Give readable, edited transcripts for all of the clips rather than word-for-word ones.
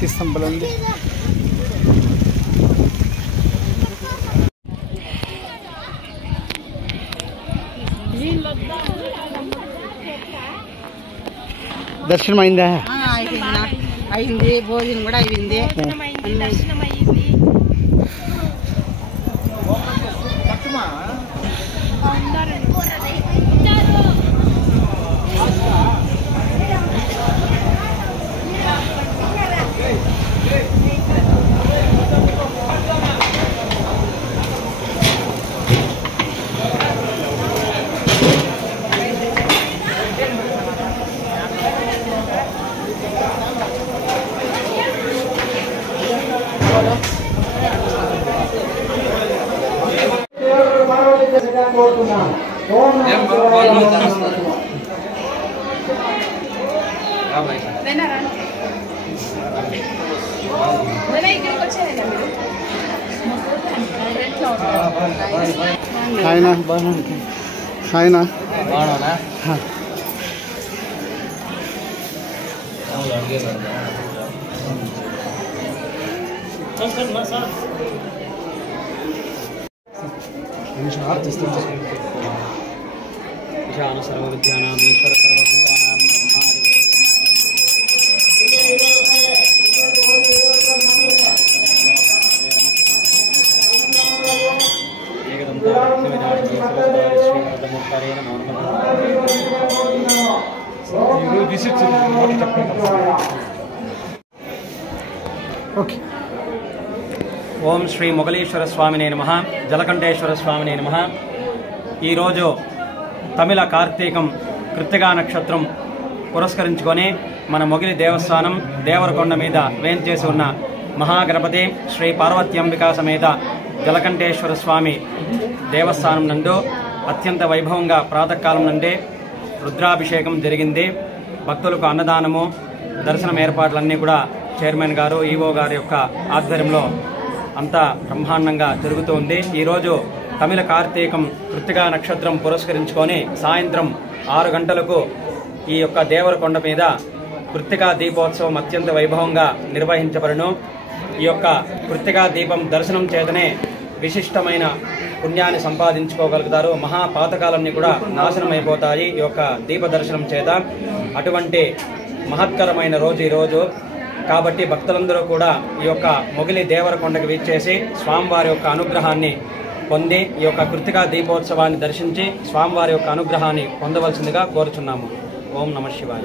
తీస్తాంపలండి. దర్శనం అయిందా? అయింది. భోజనం కూడా అయింది. దర్శనం అయింది. ఆయన ఆయన ఓం శ్రీ మొగలీశ్వర స్వామినే నమః. జలకంఠేశ్వర స్వామినే నమః. ఈరోజు తమిళ కార్తీకం కృత్తికా నక్షత్రం పురస్కరించుకొని మన మొగిలి దేవస్థానం దేవరకొండ మీద వేంచేసి ఉన్న మహాగణపతి శ్రీ పార్వత్యంబికా సమేత జలకంఠేశ్వర స్వామి దేవస్థానం నందు అత్యంత వైభవంగా ప్రాతకాలం నుండి రుద్రాభిషేకం జరిగింది. భక్తులకు అన్నదానము, దర్శనం ఏర్పాట్లన్నీ కూడా చైర్మన్ గారు, ఈవో గారి యొక్క ఆధ్వర్యంలో అంతా బ్రహ్మాండంగా జరుగుతోంది. ఈరోజు తమిళ కార్తీకం కృత్తికా నక్షత్రం పురస్కరించుకొని సాయంత్రం 6 గంటలకు ఈ యొక్క దేవరకొండ మీద కృత్తికా దీపోత్సవం అత్యంత వైభవంగా నిర్వహించబడును. ఈ యొక్క కృత్తికా దీపం దర్శనం చేతనే విశిష్టమైన పుణ్యాన్ని సంపాదించుకోగలుగుతారు. మహాపాతకాలన్నీ కూడా నాశనం అయిపోతాయి ఈ యొక్క దీప దర్శనం చేత. అటువంటి మహత్తరమైన రోజు ఈరోజు. కాబట్టి భక్తులందరూ కూడా ఈ యొక్క మొగిలి దేవరకొండకు విచ్చేసి స్వామివారి యొక్క అనుగ్రహాన్ని పొంది ఈ యొక్క కృత్తికా దీపోత్సవాన్ని దర్శించి స్వామివారి యొక్క అనుగ్రహాన్ని పొందవలసిందిగా కోరుచున్నాము. ఓం నమః శివాయ.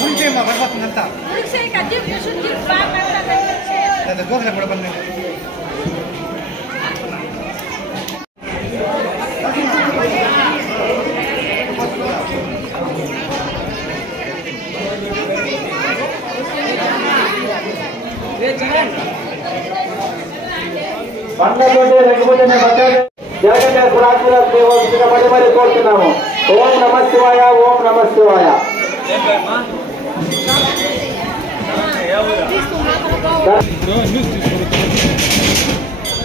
Muito bem, mas vai botar. కోరుతున్నాము. ఓం నమ శివాయ, ఓం నమ శివాయ.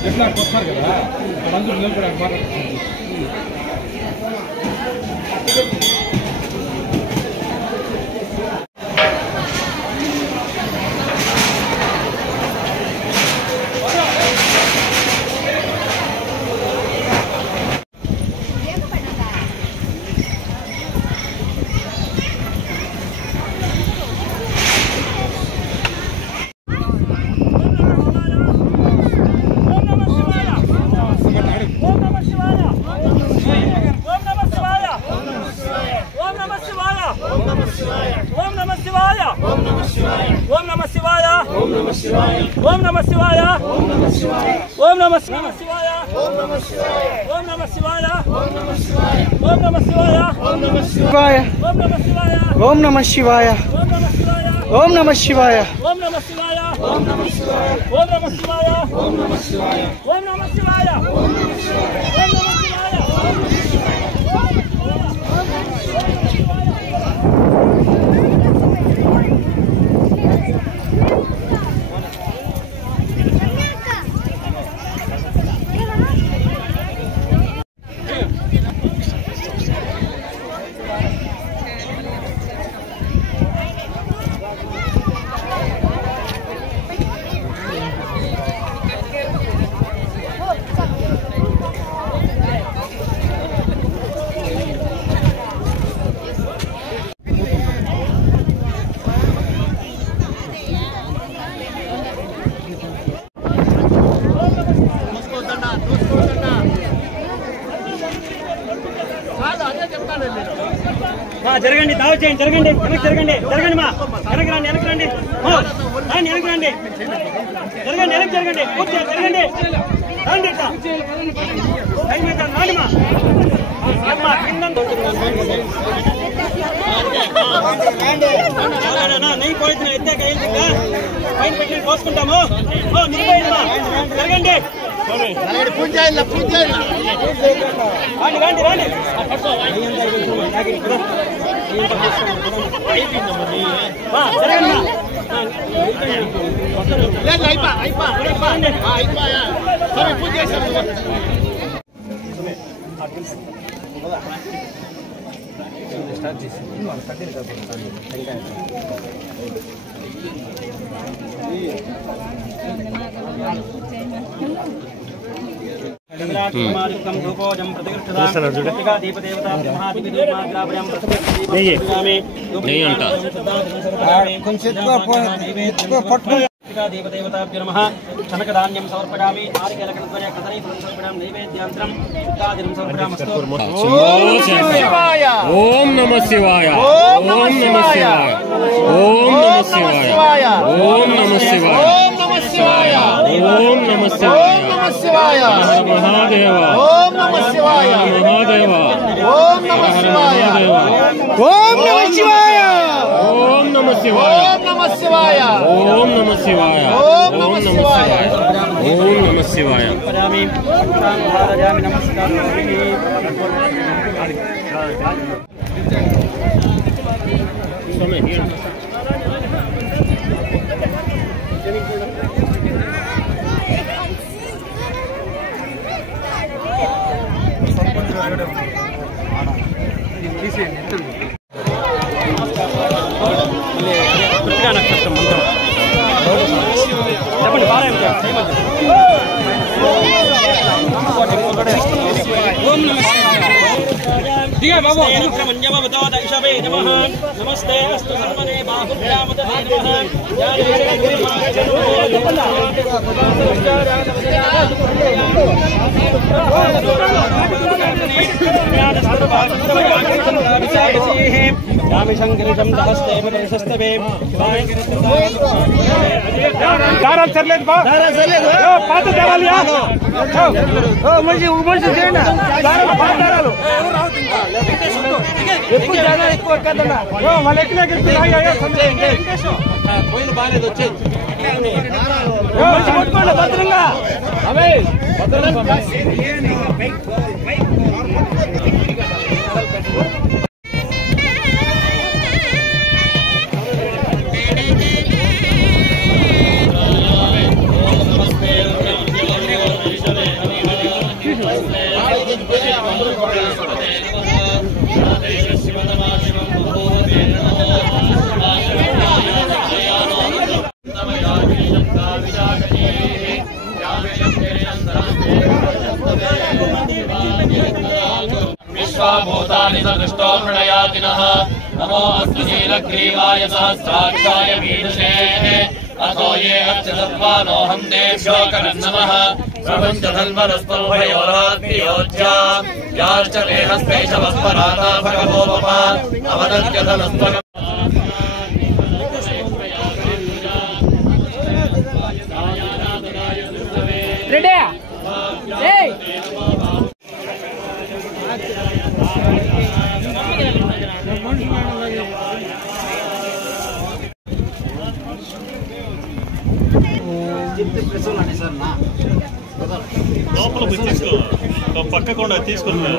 ఎట్లా కొట్టారు కదా మందులు నిలబడానికి ఓం నమ శివాయ, ఓం నమ శివాయ, ఓం నమ శివాయ, ఓం నమ శివాయ, ఓం నమ శివాయ, ఓం నమ శివాయ, ఓం నమ శివాయ, ఓం నమ శివాయ, ఓం నమ శివాయ, ఓం నమ జరగండి, దావ చేయండి, జరగండి, వెనక్కి జరగండి, జరగండి మా వెనక్కి రండి, వెనక్కి రండి, వెనక్కి రండి, జరగండి, వెనక్కి జరగండి, కూర్చో, జరగండి, రండి, రండి మా నెయ్యి పోయిన ఎత్తాక పైన పెట్టి పోసుకుంటాము. జరగండి, రండి, రండి, రండి. దేవతాభ్యో నమః. కనకధాన్యం సమర్పయామి. నారికేళకద్వయ కదలీఫలం సమర్పయామి. నైవేద్యాంతరం శుద్ధాదినం సమర్పయామస్తు. ఓం నమః శివాయ, ఓం నమః శివాయ, ఓం నమః శివాయ, ఓం నమః శివాయ, ఓం నమః శివాయ, ఓం నమః శివాయ, మహాదేవ, ఓం నమః శివాయ, మహాదేవ, ఓం నమః శివాయ, ఓం నమ శివాయ, ఓం నమః శివాయ, ఓం నమః శివాయ, ఓం నమః శివాయ, ఓం నమః శివాయ, ఓం నమః శివాయ. కృత్తికా నక్షత్రం మంత్రం చెప్పండి. పారాయణ ఓం నమః శివాయ. दिया बाबू नमो दक्षवे नमः नमस्ते अस्तु सर्वने बाहुभ्यामदने रामशंकरजं नमस्ते प्रशस्तवे दाराल सरलेद बा दाराल सरलेद ओ पात दाराल या ओ मुझे देना दाराल पात दाराल ఎక్కువ జానా ఎక్కువ కదనా ఓ వాళ్ళెక్కనే గిల్తున్నాయి అయ్యో సందేంగే కోయిలు బాలేదు వచ్చే ఓ పట్టుకోండి భద్రంగా అవే భద్రంగా विश्वाभूतानि सदृष्टो प्रणयातिनः नमो अस्तु नीलग्रीवाय सहस्राक्षाय मीदुषे अथो ये अर्चसत्वानोऽहं तेभ्यो करन्नमः प्रपञ्चधन्वनस्तुभयोरात्रियोज्या यार्चते हस्ते शवस्पराता भगवोपमा अवदत्यधनस्त्वम् రెడీ ఏయ్ లోపల పోయి తీసుకో పక్కకుండా తీసుకున్నా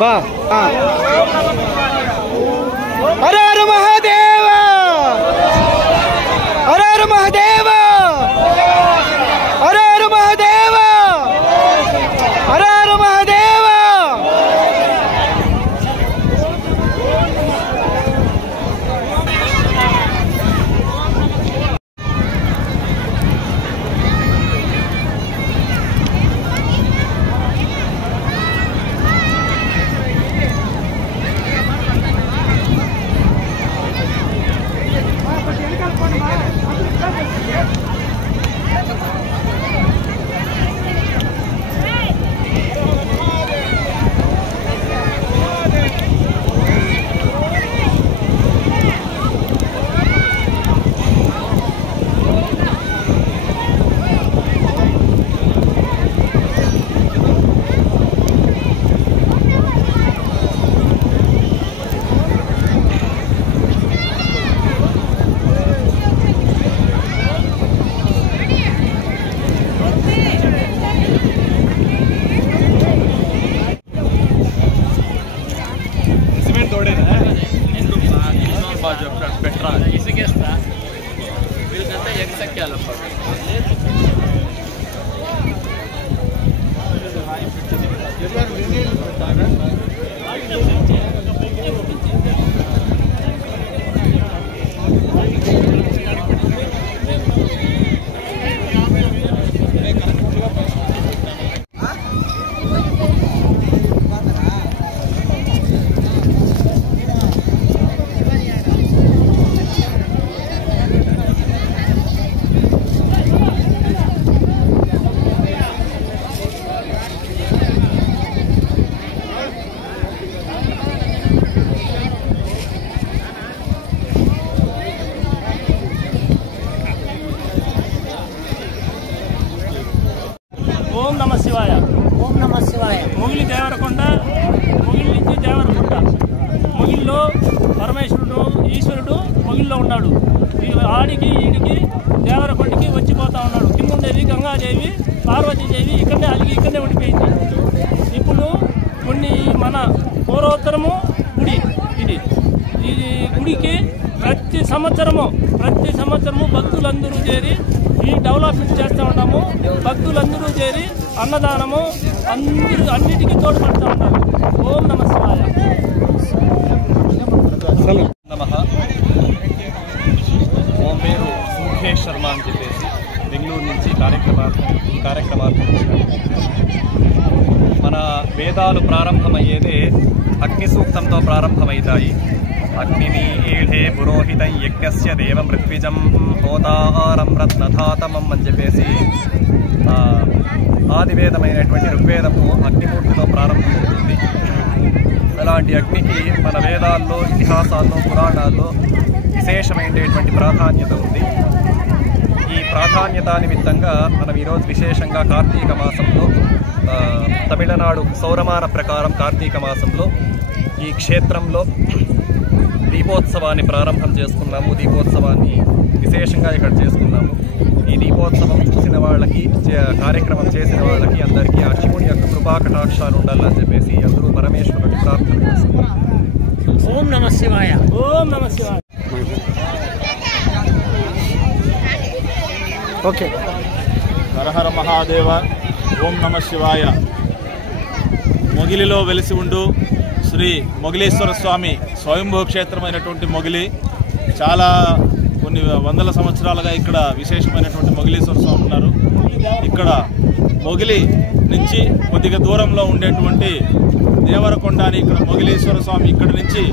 वाह हर हर महादेव हर हर महादेव हर हर महादेव हर हर महादेव ఓం నమ శివాయ. ఓం నమ శివాయ. మొగిలి దేవరకొండ, మొగిలి నుంచి దేవరకొండ. మొగిల్లో పరమేశ్వరుడు ఈశ్వరుడు మొగిల్లో ఉన్నాడు. ఆడికి ఈడికి దేవరకొండకి వచ్చిపోతా ఉన్నాడు. కింద ఉండేది గంగాదేవి, పార్వతీదేవి ఇక్కడనే అలిగి ఇక్కడనే ఉండిపోయింది. ఇప్పుడు కొన్ని మన పూర్వోత్తరము గుడి ఇది. ఈ గుడికి ప్రతి సంవత్సరము భక్తులందరూ చేరి ఈ డెవలప్మెంట్ చేస్తూ ఉన్నాము. భక్తులందరూ చేరి అన్నదానము అన్నిటికీ తోడ్పడుతూ ఉన్నారు. ఓం నమ శివాయ. ఓం పేరు సుఖేష్ శర్మ అని చెప్పేసి బెంగళూరు నుంచి కార్యక్రమాలు మన వేదాలు ప్రారంభమయ్యేదే అగ్ని సూక్తంతో ప్రారంభమవుతాయి. అగ్నిని ఈఢే పురోహితం యజ్ఞస్య దేవం ఋత్విజం హోతారం రత్నధాతమం అని చెప్పేసి ఆదివేదమైనటువంటి ఋగ్వేదము అగ్నిమూర్తితో ప్రారంభమవుతుంది. అలాంటి అగ్నికి మన వేదాల్లో, ఇతిహాసాల్లో, పురాణాల్లో విశేషమైనటువంటి ప్రాధాన్యత ఉంది. ఈ ప్రాధాన్యత నిమిత్తంగా మనం ఈరోజు విశేషంగా కార్తీక మాసంలో తమిళనాడు సౌరమాన ప్రకారం కార్తీక మాసంలో ఈ క్షేత్రంలో దీపోత్సవాన్ని ప్రారంభం చేసుకున్నాము. దీపోత్సవాన్ని విశేషంగా ఇక్కడ చేసుకున్నాము. ఈ దీపోత్సవం చూసిన వాళ్ళకి, కార్యక్రమం చేసిన వాళ్ళకి అందరికీ ఆ శివుని యొక్క కృపా కటాక్షాలు ఉండాలని చెప్పేసి అందరూ పరమేశ్వరుని ప్రార్థన చేసుకున్నాం. ఓం నమ శివాయ. ఓం నమ శివాయ. ఓకే. హరహర మహాదేవ. ఓం నమ శివాయ. మొగిలిలో వెలిసి ఉండు శ్రీ మొగిలేశ్వర స్వామి స్వయంభూ క్షేత్రమైనటువంటి మొగిలి చాలా కొన్ని వందల సంవత్సరాలుగా ఇక్కడ విశేషమైనటువంటి మొగిలేశ్వర స్వామి ఉన్నారు. ఇక్కడ మొగిలి నుంచి కొద్దిగా దూరంలో ఉండేటువంటి దేవరకొండ అని ఇక్కడ మొగిలేశ్వర స్వామి ఇక్కడి నుంచి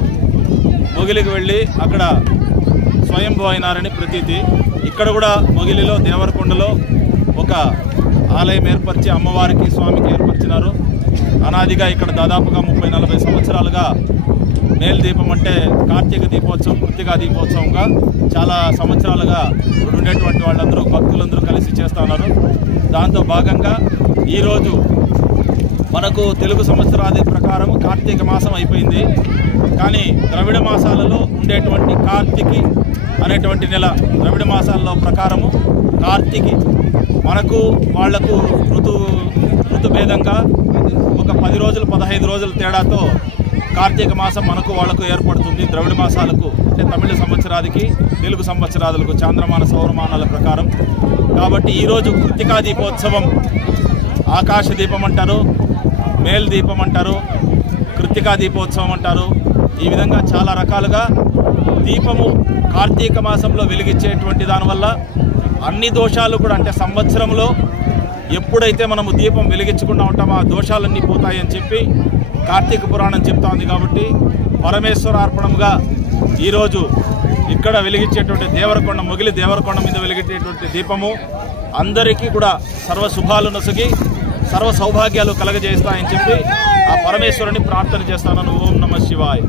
మొగిలికి వెళ్ళి అక్కడ స్వయంభూ అయినారని ప్రతీతి. ఇక్కడ కూడా మొగిలిలో దేవరకొండలో ఒక ఆలయం ఏర్పరిచి అమ్మవారికి స్వామికి ఏర్పరిచినారు. అనాదిగా ఇక్కడ దాదాపుగా 30-40 సంవత్సరాలుగా మేల్దీపం అంటే కార్తీక దీపోత్సవం, కృత్తికా దీపోత్సవంగా చాలా సంవత్సరాలుగా ఉండేటువంటి వాళ్ళందరూ భక్తులందరూ కలిసి చేస్తూ ఉన్నారు. దాంతో భాగంగా ఈరోజు మనకు తెలుగు సంవత్సరాది ప్రకారం కార్తీక మాసం అయిపోయింది. కానీ ద్రవిడ మాసాలలో ఉండేటువంటి కార్తీకి అనేటువంటి నెల, ద్రవిడ మాసాల్లో ప్రకారము కార్తీకి మనకు వాళ్లకు ఋతుభేదంగా ఒక 10 రోజులు 15 రోజుల తేడాతో కార్తీక మాసం మనకు వాళ్లకు ఏర్పడుతుంది. ద్రవిడ మాసాలకు అంటే తమిళ సంవత్సరాదికి తెలుగు సంవత్సరాదులకు చాంద్రమాన సౌరమానాల ప్రకారం. కాబట్టి ఈరోజు కృత్తికా దీపోత్సవం, ఆకాశ దీపం అంటారు, మేల్ దీపం అంటారు, కృత్తికా దీపోత్సవం అంటారు. ఈ విధంగా చాలా రకాలుగా దీపము కార్తీక మాసంలో వెలిగించేటువంటి దానివల్ల అన్ని దోషాలు కూడా, అంటే సంవత్సరంలో ఎప్పుడైతే మనము దీపం వెలిగించకుండా ఉంటామో ఆ దోషాలన్నీ పోతాయని చెప్పి కార్తీక పురాణం చెప్తా ఉంది. కాబట్టి పరమేశ్వరార్పణంగా ఈరోజు ఇక్కడ వెలిగించేటువంటి దేవరకొండ, మొగిలి దేవరకొండ మీద వెలిగించేటువంటి దీపము అందరికీ కూడా సర్వ శుభాలు నొసగి సర్వ సౌభాగ్యాలు కలగజేస్తాయని చెప్పి ఆ పరమేశ్వరుని ప్రార్థన చేస్తాను. ఓం నమ శివాయ.